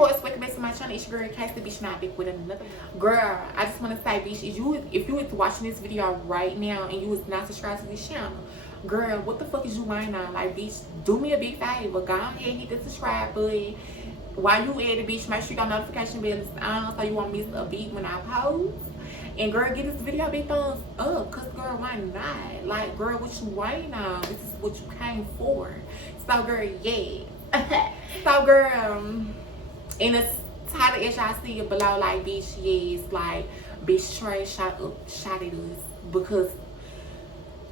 boys, welcome back to my channel. It's your girl Cassie, bitch, not big with another girl. I just want to say, bitch, if you was watching this video right now and you was not subscribed to this channel, girl, what the fuck is you waiting on? Like, bitch, do me a big favor, go ahead and hit the subscribe button. While you at it, bitch, make sure you got notification bells on so you won't miss a beat when I post. And girl, give this video a big thumbs up, cause girl, why not? Like, girl, what you waiting on? This is what you came for. So girl, yeah. So girl, in the title as y'all see it below, like, bitch, yes, like, bitch, Trey shot at us because,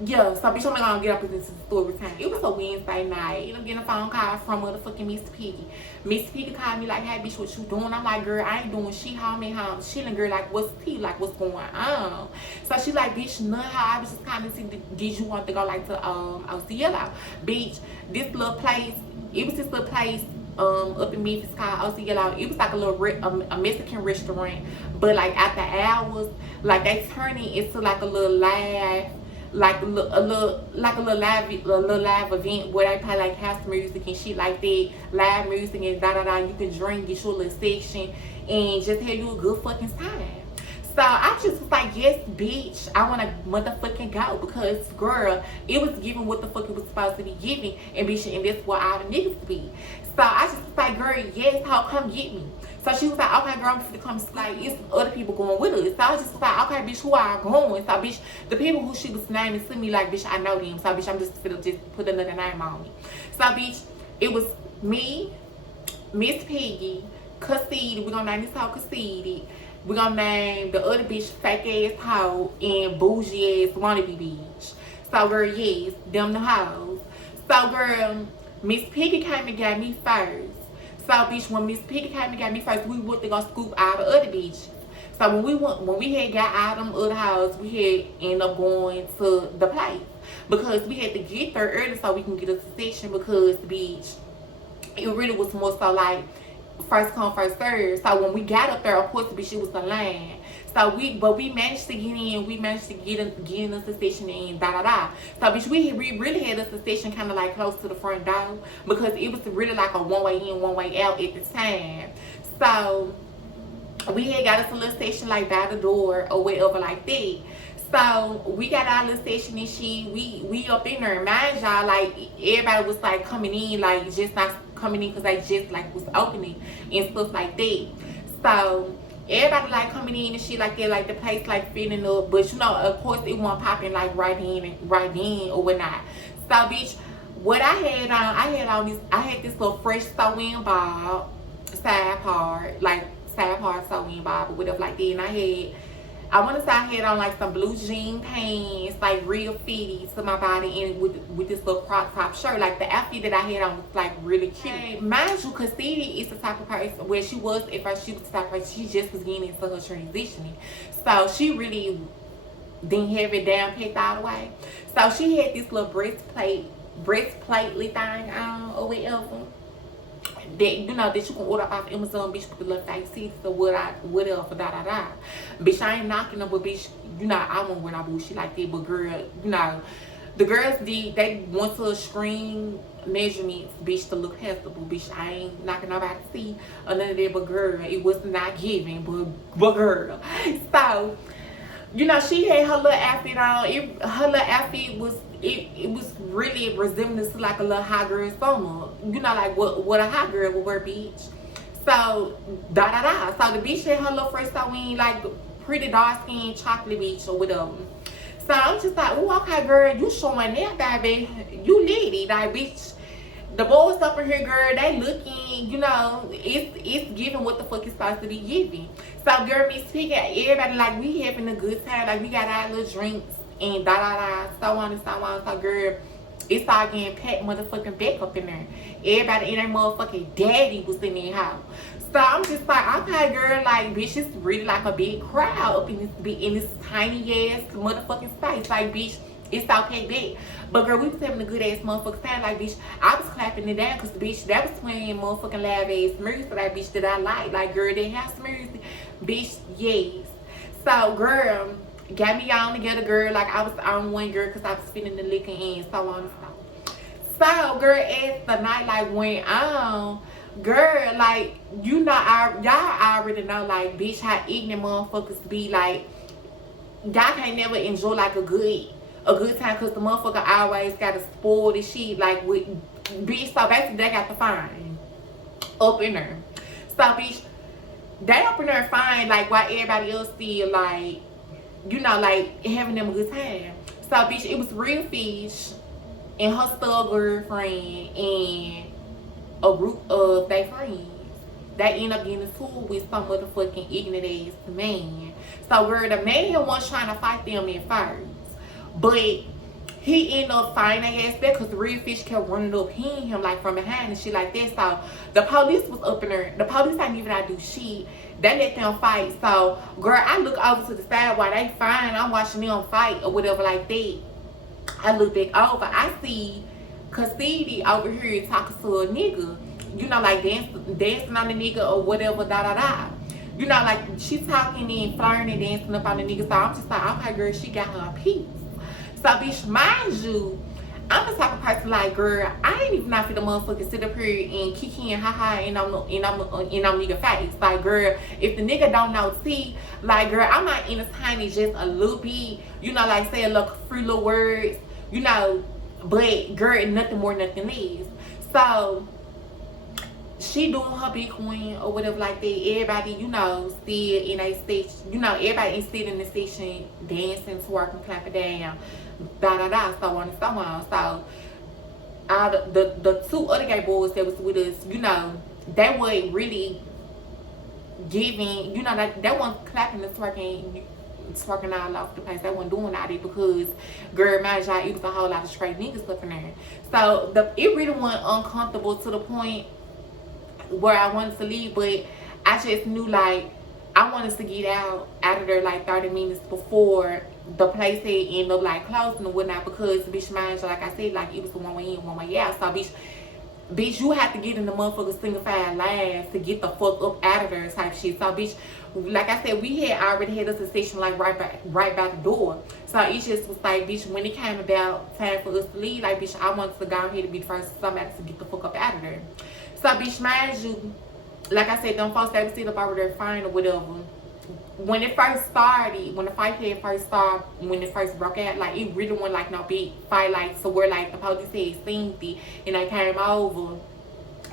yeah, so bitch, I'm gonna get up into the story time. It was a Wednesday night, and I'm getting a phone call from motherfucking Miss Piggy. Miss Piggy called me like, hey, bitch, what you doing? I'm like, girl, I ain't doing shit. Home and home chilling, girl. Like, what's tea? Like, what's going on? So she like, bitch, none how I was just kind of see, did you want to go like to OCLO? Bitch, this little place, it was this little place up in Memphis called OCLO. It was like a little a Mexican restaurant, but like after hours, like they turn it into like a little live, like a little live event where they play like house music and shit like that, live music and you can drink, get your little section and just have you a good fucking time. So I just was like, yes, bitch, I want to motherfucking go because, girl, it was giving what the fuck it was supposed to be giving, and bitch, and that's what all the niggas be. So I just was like, girl, yes, how come get me? So she was like, okay, girl, I'm finna come. Like, it's other people going with us. So I was just like, okay, bitch, who are going? So bitch, the people who she was naming to me, like, bitch, I know them. So bitch, I'm just finna just put another name on me. So bitch, it was me, Miss Piggy, Cassidy. We're gonna name this hoe Cassidy. We're gonna name the other bitch fake ass hoe and bougie ass wannabe bitch. So girl, yes, them the hoes. So girl, Miss Piggy came and got me first. So bitch, when Miss Piggy came and got me first, we went to go scoop all the other bitches. So when we had got out of them other houses, we had ended up going to the place because we had to get there early so we can get a session because bitch, it really was more so like first come, first serve. So when we got up there, of course, bitch, it was the line. So we managed to get in. We managed to get in the station and So bitch, we really had a station kind of like close to the front door because it was really like a one way in, one way out at the time. So we had got us a little station like by the door or whatever like that. So we got our little station and shit. We up in there. Mind y'all, like everybody was like coming in, like just not coming in because they just like was opening and stuff like that. So everybody like coming in and shit like that, like the place like filling up. But you know, of course, it wasn't popping like right then or whatnot. So bitch, what I had this little fresh sewing bob, side part sewing bob or whatever like that, and I want to say I had on like some blue jean pants, like real fitty to my body, and with this little crop top shirt. Like the outfit that I had on was like really cute. Okay. Mind you, Cassidy is the type of person where she was the type of person, she just was getting into her transitioning. So she really didn't have it down packed all the way. So she had this little breastplate thing on or whatever. That you know that you can order off Amazon, bitch, with the little face seats or whatever, Bitch, I ain't knocking them, but bitch, you know, I won't wear no bullshit like that. But girl, you know, the girls they want to screen measurements, bitch, to look passable. Bitch, I ain't knocking nobody to see or none of that, but girl, it was not giving, but girl. So, you know, she had her little outfit on. Her little outfit was it was really resembling to like a little hot girl summer. You know, like what a hot girl would wear, bitch. So So the bitch had her little fresh sewing, like pretty dark skin chocolate bitch or whatever. So I'm just like, oh, okay, girl, you showing that, baby. You lady, like, bitch. The boys up in here, girl, they looking, you know, it's giving what the fuck it's supposed to be giving. So, girl, Miss Piggy, everybody, like, we having a good time. Like, we got our little drinks and so on and so on. So, girl, it started getting packed motherfucking back up in there. Everybody in their motherfucking daddy was in their house. So, I'm just like, okay, girl, like, bitch, it's really like a big crowd up in this tiny-ass motherfucking space. Like, bitch, it's all packed back. But girl, we was having a good ass motherfucking time. Like, bitch, I was clapping it down because, bitch, that was playing motherfucking live ass music for that bitch that I like. Like, girl, they house music. Bitch, yes. So, girl, got me on together, girl. Like, I was on one girl because I was feeling the liquor and so on and so on. So, girl, as the night like went on, Girl, like, you know, y'all already know, like, bitch, how ignorant motherfuckers be. Like, y'all can't never enjoy, like, a good time, because the motherfucker always gotta spoil the shit, like, with, bitch. So basically, they got to find up in there. So, bitch, they up in there fine, like, while everybody else still, like, you know, like, having them a good time. So, bitch, it was Real Fish and her stud girlfriend and a group of their friends. They end up getting into it with some motherfucking ignorant ass man. So, girl, the man was trying to fight them at first. But he ended up fighting their ass back because the Real Fish kept running up, hitting him, like, from behind and shit like that. So, the police was up in there. The police ain't even out do shit. They let them fight. So, girl, I look over to the side while they fighting. I'm watching them fight or whatever like that. I look back over. I see Cassidy over here talking to a nigga. You know, like dancing on the nigga or whatever, da-da-da. You know, like, she talking and flirting and dancing up on the nigga. So, I'm just like, okay, girl, she got her piece. So, bitch, mind you, I'm the type of person like, girl, I ain't even not for the motherfucker sit up here and kiki and ha-ha and I'm nigga face. Like, girl, if the nigga don't know T, like, girl, I might entertain it just a little bit, you know, like, say a little free little words, you know, but, girl, nothing more, nothing less. So, she doing her big queen or whatever like that. Everybody, you know, still in a station, you know, everybody still in the station dancing, twerking, clapping down, da-da-da, so on and so on. So, all the two other gay boys that was with us, you know, they weren't really giving, you know, they weren't clapping and twerking all off the place. They weren't doing all that because, girl, mind y'all, it was a whole lot of straight niggas up in there. So, it really wasn't uncomfortable to the point where I wanted to leave, but I just knew, like, I wanted to get out of there like 30 minutes before the place had ended up, like, closing or whatnot, because, bitch, mind you, like I said, like, it was the one way in, one way out. So, bitch, you have to get in the motherfucking single file lines to get the fuck up out of there type shit. So, bitch, like I said, we had already had us a station, like, right by the door. So, it just was like, bitch, when it came about time for us to leave, like, bitch, I wanted to go ahead and be the first somebody to get the fuck up out of there. So, bitch, mind you, like I said, them folks that sit up over there fine or whatever. When it first started, when the fight had first started, when it first broke out, like, it really wasn't like no big fight, like, so where, like, the police had seen it and they came over.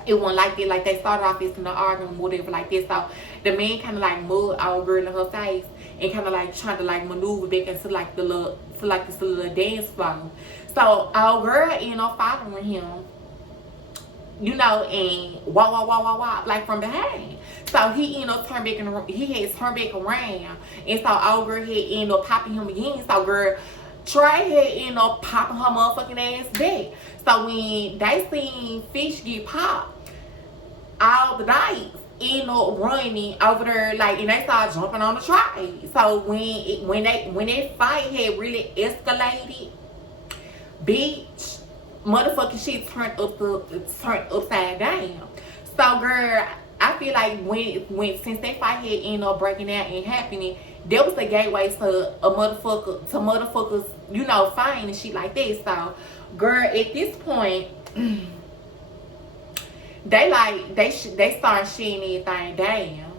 It wasn't like that. Like, they started off this in the argument, whatever, like this. So, the man kind of, like, mugged our girl in her face and kind of, like, trying to, like, maneuver back into, like, this little dance floor. So, our girl ended up following him, you know, and wah, like, from behind. So, he ended up turning back around. He had turned back around. And so, our girl had ended up popping him again. So, girl, Trey had ended up popping her motherfucking ass back. So, when they seen Fish get popped, all the nights end up running over there, like, and they started jumping on the tray. So, when that fight had really escalated, bitch, motherfucking shit turned upside down. So, girl, I feel like when since that fight had ended up breaking out and happening, there was a gateway to motherfuckers, you know, fighting and shit like that. So, girl, at this point, they start shitting everything down.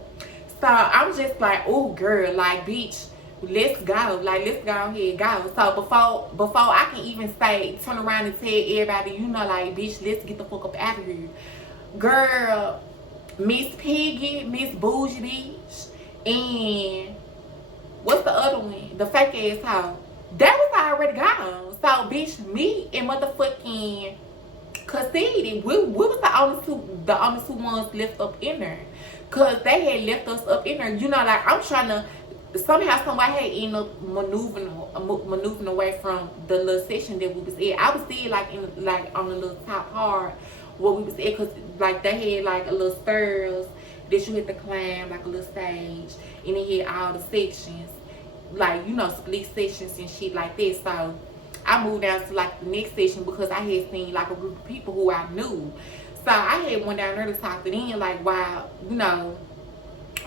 So, I'm just like, oh, girl, like, bitch, let's go. Like, let's go ahead, go. So, before I can even say, turn around and tell everybody, you know, like, bitch, let's get the fuck up out of here. Girl, Miss Piggy, Miss Bougie Bitch, and what's the other one? The fake ass hoe. That was already gone. So, bitch, me and motherfucking Cassidy, we was the only two ones left up in there. Cause they had left us up in there. You know, like, I'm trying to somehow, somebody had ended up maneuvering away from the little section that we was at. I was still, like, on the little top part where we was at, because, like, they had, like, a little stairs that you had to climb, like a little stage, and it had all the sections, like, you know, split sections and shit like that. So, I moved down to, like, the next section because I had seen, like, a group of people who I knew. So, I had went down there to talk to them, like, while, you know,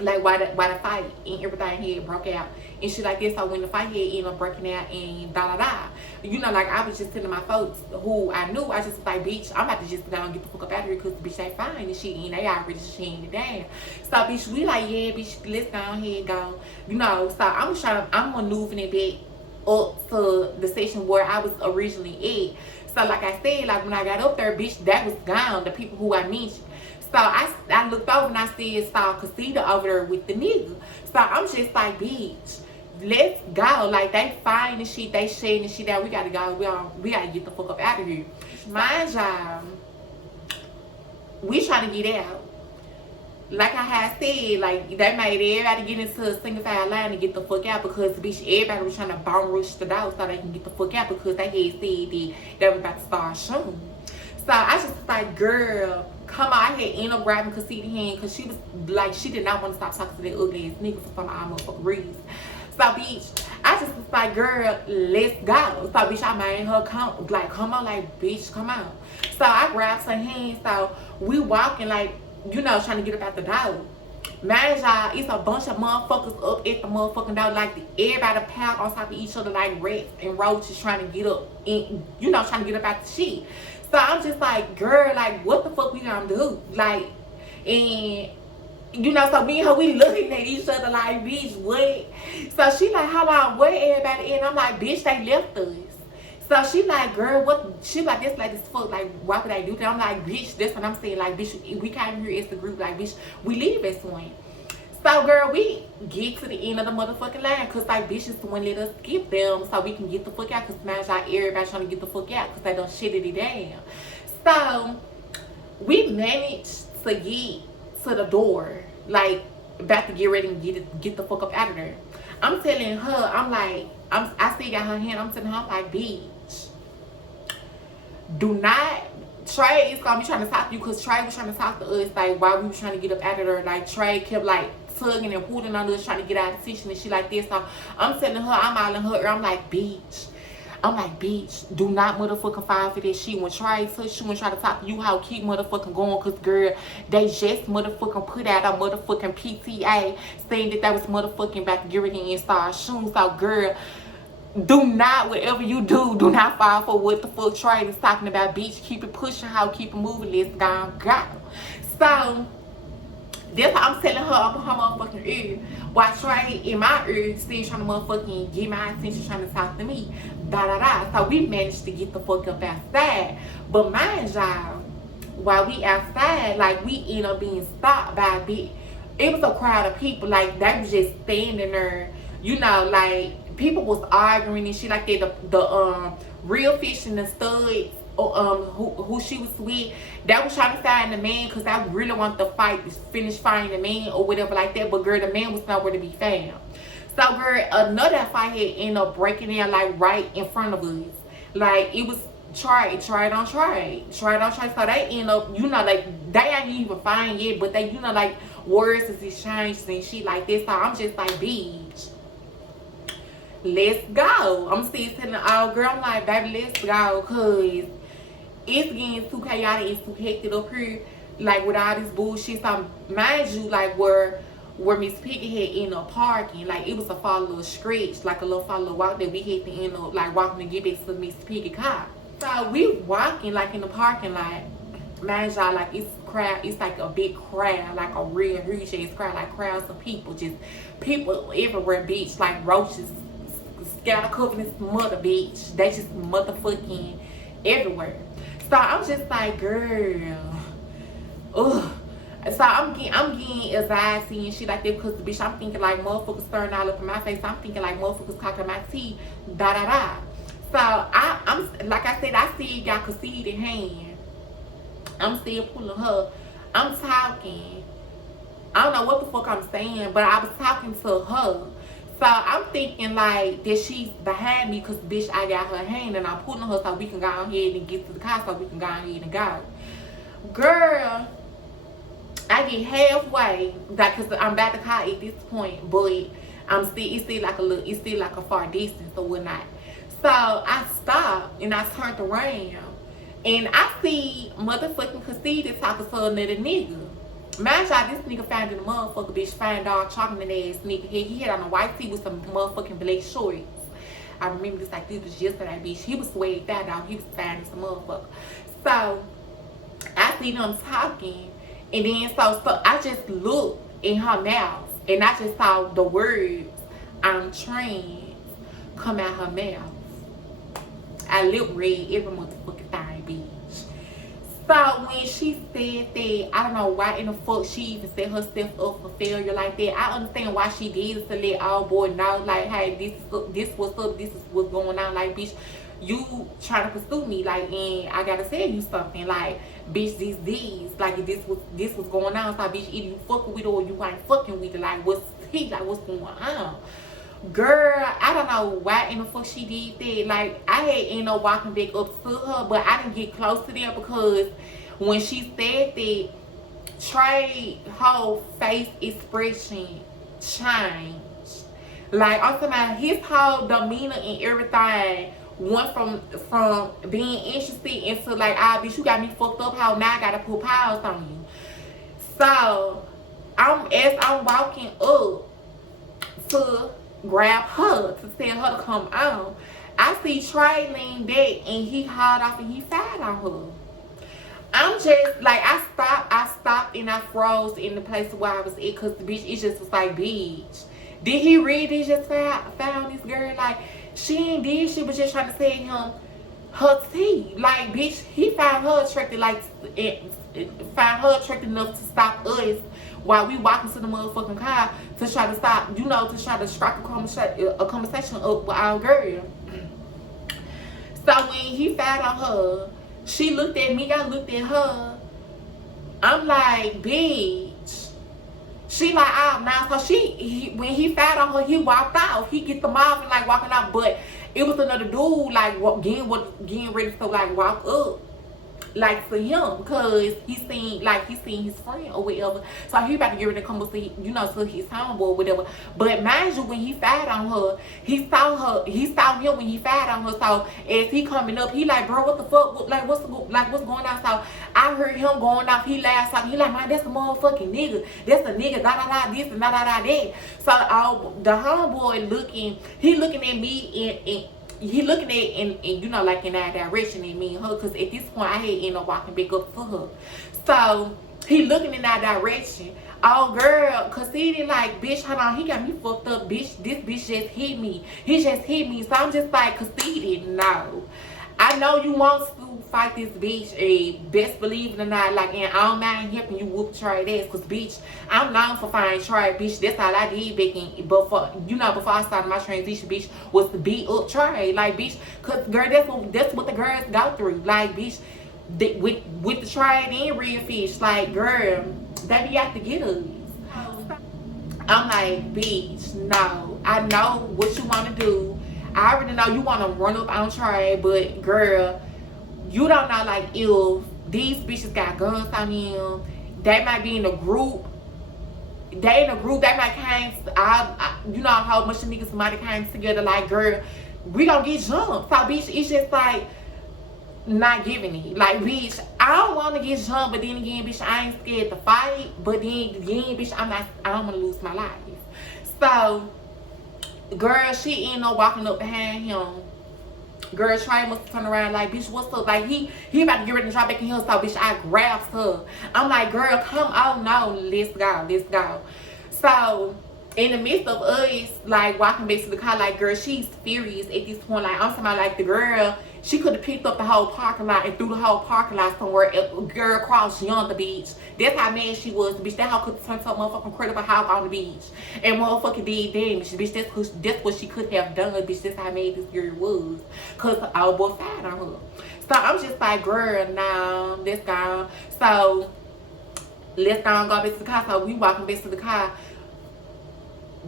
like why the fight and everything had broke out and shit like this. So when the fight had ended up breaking out and da da da, you know, like I was just telling my folks who I knew, I just was like, bitch, I'm about to just go and get the fuck up out of here because the bitch ain't fine and shit, and they already sharing it down. So bitch, we like, yeah, bitch, let's go ahead and go, you know. So I'm maneuvering it back up to the section where I was originally at. So like I said, like when I got up there, bitch, that was gone, the people who I mentioned. So I looked over and I saw Casita over there with the nigga. So I'm just like, bitch, let's go. Like, they fine and shit, they shedding and shit out. We gotta go. We gotta get the fuck up out of here. Mind y'all, we trying to get out. Like I had said, like, they made everybody get into a single file line to get the fuck out because, bitch, everybody was trying to bomb rush the door so they can get the fuck out because they had said that they was about to start shooting. So I just was like, girl, come on. I had ended up grabbing Casita's hand because she was like, she did not want to stop talking to that ugly ass nigga for some odd motherfucking reason. So bitch, I just was like, girl, let's go. So bitch, I made her come on, like, bitch, come on. So I grabbed her hand. So we walking, like, you know, trying to get up out the door. Man, y'all, it's a bunch of motherfuckers up at the motherfucking door, like everybody piled on top of each other like rats and roaches trying to get up and, you know, trying to get up out the shit. So I'm just like, girl, like, what the fuck we gonna do? Like, and, you know, so me and her, we looking at each other like, bitch, what? So she like, how long, where everybody in? I'm like, bitch, they left us. So she like, girl, what? She like, this like this fuck, like, why would they do that? I'm like, bitch, that's what I'm saying. Like, bitch, we came here as the group, like, bitch, we leave as one. So, girl, we get to the end of the motherfucking line because, like, bitches wouldn't let us skip them so we can get the fuck out because, man, like, everybody trying to get the fuck out because they done shitted it down. So, we managed to get to the door, like, about to get ready and get the fuck up out of there. I'm telling her, I'm like, I still got her hand. I'm telling her, I'm like, bitch, do not. Trey is gonna be trying to talk to you because Trey was trying to talk to us, like, while we was trying to get up out of there. Like, Trey kept, like, tugging and pulling on us, trying to get out of the station and shit like this. So I'm telling her, I'm all in her ear. I'm like, bitch, do not motherfucking fall for that shit. When Trey touch you and try to talk to you, how keep motherfucking going, because, girl, they just motherfucking put out a motherfucking PTA saying that was motherfucking about to get ready and start shooting. So, girl, do not, whatever you do not fall for what the fuck Trey is talking about, bitch. Keep it pushing, how keep it moving, let's go. So, that's how I'm telling her up on her motherfucking ear. While Trey in my ear still trying to motherfucking get my attention, trying to talk to me. So we managed to get the fuck up outside. But mind y'all, while we outside, like, we end up being stopped by a bit. It was a crowd of people, like, they was just standing there, you know, like, people was arguing and shit like that. The real fish and the studs, who she was with, that was trying to find the man because I really want the fight to finish finding the man or whatever like that. But, girl, the man was nowhere to be found. So, girl, another fight had ended up breaking in, like, right in front of us. Like, it was Trey on Trey. So they end up, you know, like, they ain't even fine yet, but they, you know, like, words is exchanged and shit like this. So I'm just like, bitch, let's go. I'm still telling the old girl, I'm like, baby, let's go, because it's getting too chaotic, it's too hectic up here, like, with all this bullshit. So, mind you, like, where Miss Piggy had ended up parking, like, it was a far little stretch, like a little far little walk that we had to end up, like, walking to get back to Miss Piggy car. So we walking, like, in the parking lot. Mind y'all, like, it's crowd, it's like a big crowd, like a real huge ass crowd, like crowds of people, just people everywhere, bitch, like roaches scatter covering this mother, bitch. They just motherfucking everywhere. So I'm just like, girl, ugh. So I'm getting anxiety and shit like that because, bitch, I'm thinking like motherfuckers staring all up in my face. I'm thinking like motherfuckers talking my teeth, da. So I'm like I said, I still got Casita in hand. I'm still pulling her. I'm talking. I don't know what the fuck I'm saying, but I was talking to her. So I'm thinking like that she's behind me because, bitch, I got her hand and I'm pulling her so we can go ahead and get to the car so we can go ahead and go. Girl, I get halfway, like, cause I'm about to car at this point, but it's still like a far distance or whatnot. So I stopped and I turned around and I see motherfucking Casita talking to another nigga. Mind y'all, this nigga found in the motherfucker, bitch, fine dog, chocolate ass nigga. He had on a white tee with some motherfucking black shorts. I remember this like this was yesterday, bitch. He was swagged out, dog. He was fine as a motherfucker. So, I see them talking, and then so I just looked in her mouth, and I just saw the words, I'm trans, come out her mouth. I lip read every motherfucking thing, bitch. So when she said that, I don't know why in the fuck she even set herself up for failure like that. I understand why she did it, to let all boys know, like, hey, this what's up, this is what's going on, like, bitch, you trying to pursue me, like, and I gotta tell you something, like, bitch, these, like, this was going on, so bitch, either you fucking with it or you ain't fucking with it, like, what's going on? Girl, I don't know why in the fuck she did that. Like, I had ended up walking back up to her, but I didn't get close to them because when she said that, Trey whole face expression changed. Like, I'm talking about his whole demeanor and everything went from being interested into like, ah, bitch, you got me fucked up, how now I gotta put pause on you. So, as I'm walking up to grab her to tell her to come on, I see Trey lean back and he hauled off and he fired on her. I'm just like, I stopped and I froze in the place where I was at, because the bitch, it just was like, bitch, did he really just found this girl? Like, she ain't did shit but just trying to tell him her tea. Like, bitch, he found her attractive, like, found her attractive enough to stop us while we walking to the motherfucking car to try to stop, you know, to try to strike a conversation up with our girl. So when he found on her, she looked at me, I looked at her. I'm like, bitch. She like, oh, nah. So when he found on her, he walked out. He get the mouth and like walking out, but it was another dude like getting ready to like walk up, like, for him, because he seen his friend or whatever. So he about to get ready to come up to, you know, to his homeboy or whatever. But mind you, when he fired on her, he saw him when he fired on her. So as he coming up, he like, bro, what the fuck? Like, what's going on? So I heard him going off. He laughed something. He like, man, that's a motherfucking nigga. That's a nigga. Da da da this and da da da that. So the homeboy looking at me and he looking at and you know, like in that direction in me and her, because at this point I had ended up walking back up to her. So he looking in that direction. Oh girl, cause he did like, bitch, hold on, he got me fucked up, bitch. This bitch just hit me. He just hit me. So I'm just like, conceited. No, I know you want to fight this bitch, and best believe it or not, like, and I don't mind helping you whoop Trey ass, cause bitch, I'm known for fighting Trey, bitch. That's all I did back in, before I started my transition, bitch, was to beat up Trey, like, bitch, cause girl, that's what the girls go through, like, bitch, with the Trey and real fish, like, girl, they be out to get us. I'm like, bitch, no, I know what you want to do. I already know you want to run up on Trey, but girl, you don't know, like, if these bitches got guns on them, they might be in a group. They might came, you know, a whole bunch of niggas might have came together, like, girl, we gonna get jumped. So, bitch, it's just like, not giving it. Like, bitch, I don't want to get jumped, but then again, bitch, I ain't scared to fight. But then again, bitch, I don't want to lose my life. So, girl, she ended up walking up behind him. Girl, Trey must have turned around like, bitch, what's up? Like, he about to get ready to drop back in here. So, bitch, I grabbed her. I'm like, girl, come on, no, let's go. So, in the midst of us, like, walking back to the car, like, girl, she's furious at this point. Like, I'm talking about, like, the girl, she could have picked up the whole parking lot and threw the whole parking lot somewhere. Girl, crossed yonder beach. That's how mad she was. Bitch, that hoe could have turned some motherfucking credible house on the beach and motherfucking did damage. Bitch, that's what she could have done. Bitch, that's how mad this girl was. Because our boy fired on her. So I'm just like, girl, nah, let's go. So let's go and go back to the car. So we walking back to the car.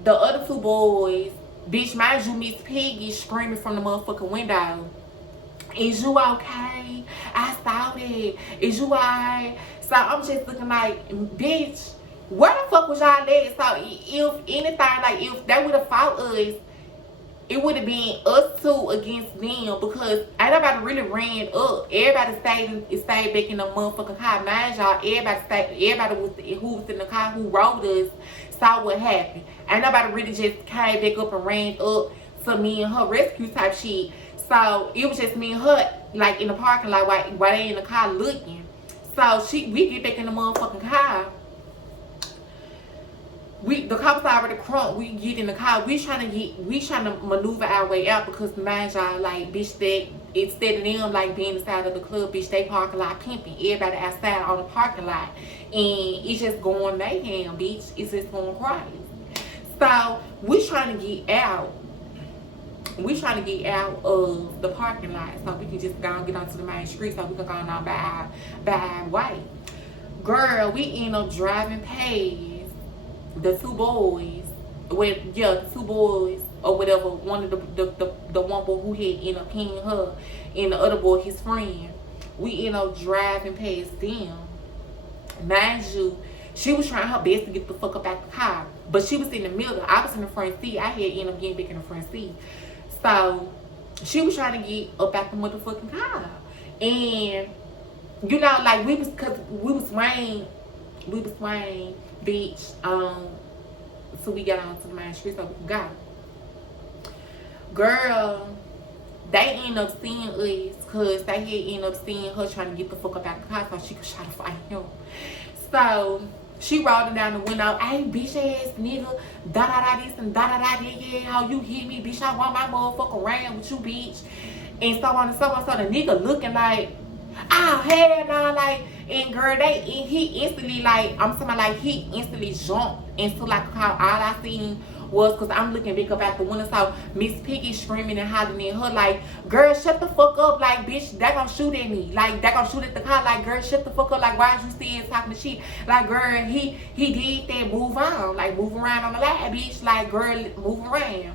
The other two boys, bitch, mind you, Miss Piggy screaming from the motherfucking window. Is you okay? I saw that. Is you alright? So I'm just looking like, bitch, where the fuck was y'all at? So if anything, like, if they would have fought us, it would have been us two against them because ain't nobody really ran up. Everybody stayed back in the motherfucking car. Mind y'all, everybody who was in the car who rode us saw what happened. Ain't nobody really just came back up and ran up to me and her rescue type shit. So it was just me and her like in the parking lot while they in the car looking. So we get back in the motherfucking car. The cops already crunk. We get in the car. We trying to maneuver our way out because mind y'all, like, bitch, that instead of them like being inside of the club, bitch, they parking lot pimping. Everybody outside on the parking lot, and it's just going mayhem, bitch. It's just going crazy. So we trying to get out. We trying to get out of the parking lot so we can just go and get onto the main street so we can go on by our way. Girl, we end up driving past the two boys, the two boys or whatever. One of the one boy who had ended up hitting her, and the other boy his friend. We end up driving past them. Mind you, she was trying her best to get the fuck up out the car, but she was in the middle. I was in the front seat. I had ended up getting back in the front seat. So she was trying to get up out the motherfucking car, and you know, like we was rain, bitch. So we got onto the main street so we could go. Girl, they end up seeing us because they had ended up seeing her trying to get the fuck up out the car so she could try to fight him. So she rolled it down the window. Hey, bitch ass nigga, da da da this and da da da that. Yeah, how you hit me, bitch? I want my motherfucker around with you, bitch. And so on and so on. So the nigga looking like, oh hell no, like, and girl, he instantly like, I'm talking about like he instantly jumped into like a car. All I seen was, cause I'm looking back up out the window, so Miss Piggy screaming and hollering at her like, girl, shut the fuck up, like, bitch, they gonna shoot at me, like, they gonna shoot at the car, like, girl, shut the fuck up, like, why is you still talking to shit, like, girl, he did that, move on, like, move around on the line, bitch, like, girl, move around.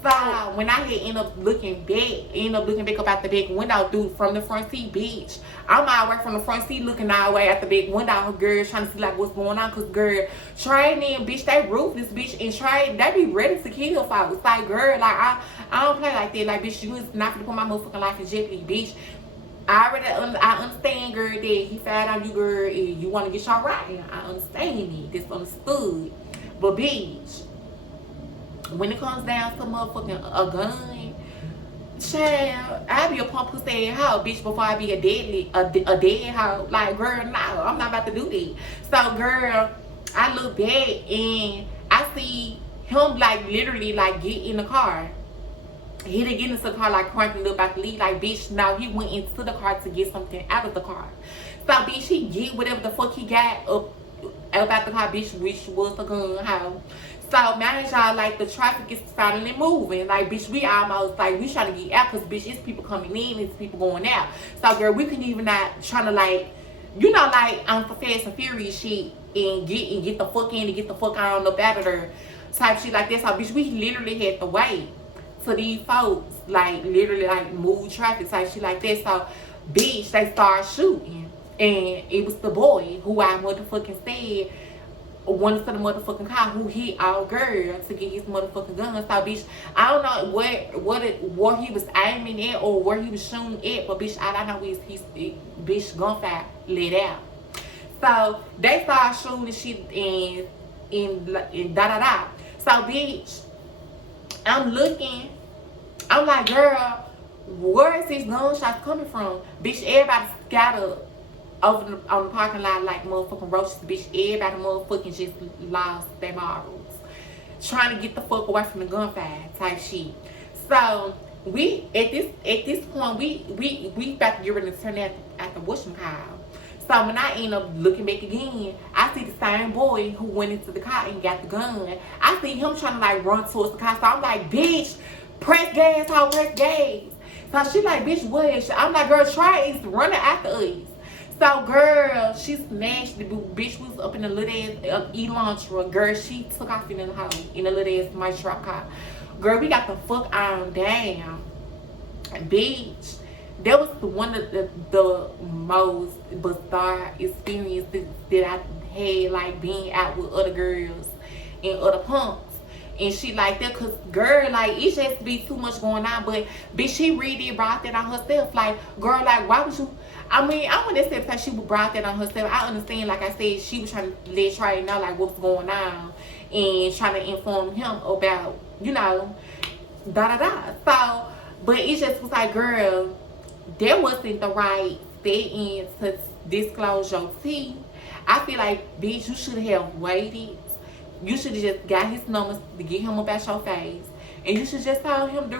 So when I had end up looking back up out the back window through from the front seat, bitch, I'm all the way from the front seat looking all the way out the back window, girl, trying to see like what's going on, cause girl, Trey and them, bitch, they ruthless, bitch, and Trey, they be ready to kill folks. Like, girl, like I don't play like that, like, bitch, you is not gonna put my motherfucking life in jeopardy, bitch. I understand, girl, that he fired on you, girl, and you want to get shot right. I understand it. That's understood, but bitch, when it comes down to motherfucking a gun, child, I be a pump pussy ass hoe, bitch, before I be a dead hoe. Like, girl, no, I'm not about to do that. So, girl, I look back and I see him like literally like get in the car. He didn't get into the car like cranking up out the lead. Like, bitch, no, he went into the car to get something out of the car. So, bitch, he get whatever the fuck he got up out the car, bitch, which was a gun hoe. So, mind y'all, like, the traffic is finally moving. Like, bitch, we almost, like, we trying to get out because, bitch, it's people coming in, it's people going out. So, girl, we couldn't even not trying to, like, you know, like, on for Fast and Furious shit and get the fuck in and get the fuck on up out of there type shit like that. So, bitch, we literally had to wait for these folks, like, literally, like, move traffic type shit like that. So, bitch, they started shooting. And it was the boy who I motherfucking said wanted to the motherfucking car who hit our girl to get his motherfucking gun. So, bitch, I don't know where he was aiming at or where he was shooting at, but bitch, all I know is his bitch gunfire let out. So they started shooting the shit and da da da. So, bitch, I'm looking, I'm like, girl, where is these gunshots coming from? Bitch, everybody scattered over on the parking lot like motherfucking roaches, bitch. Everybody motherfucking just lost their morals, trying to get the fuck away from the gunfire type shit. So we at this point we about to get ready to turn out the washing call. So when I end up looking back again, I see the same boy who went into the car and got the gun. I see him trying to like run towards the car. So I'm like, bitch, press gas, hoe, press gas. So she like, bitch, what is she? I'm like, girl, try is running after us. So, girl, she smashed the bitch. Was up in the little ass Elantra. Girl, she took off in the house in the little ass my truck car. Girl, we got the fuck on down. Bitch, that was one of the most bizarre experiences that I had, like being out with other girls and other punks. and shit like that. Cause girl, like it just be too much going on. But bitch, she really brought that on herself. Like girl, like why would you? I mean, I wouldn't say she brought that on herself. I understand, like I said, she was trying to let Trey know like what's going on and trying to inform him about, you know, da da da. So, but it just was like, girl, that wasn't the right setting to disclose your tea. I feel like, bitch, you should have waited. You should have just got his numbers to get him about your face, and you should just tell him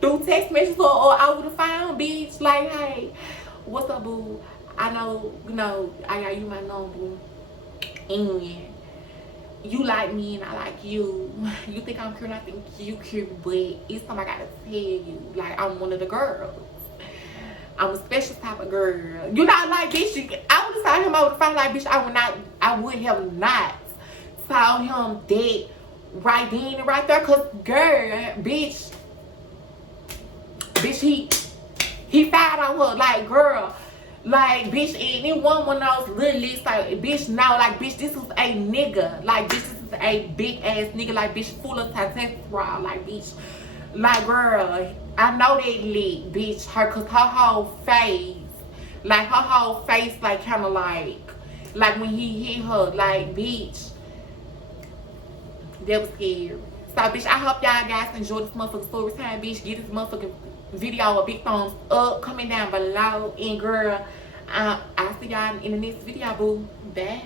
through text messages or over the phone, bitch. Like, hey, what's up, boo? I know, you know, I got you my number, and you like me and I like you. You think I'm cute, I think you cute, but it's something I gotta tell you. Like, I'm one of the girls. I'm a special type of girl. You know, like, bitch, I would have saw him over the phone, like, bitch, I would have not saw him dead right then and right there, cause girl, bitch, he fired on her, like, girl, like, bitch, and it wasn't one of those little lists, like, bitch, no, like, bitch, this was a nigga, like, bitch, this is a big ass nigga, like, bitch, full of testosterone, like, bitch, like, girl, I know that lit, bitch, cause her whole face, like, kind of like when he hit her, like, bitch, that was scary. So, bitch, I hope y'all guys enjoy this motherfucking story time, bitch. Give this motherfucking video a big thumbs up, comment down below, and girl, I'll see y'all in the next video, boo. Bye.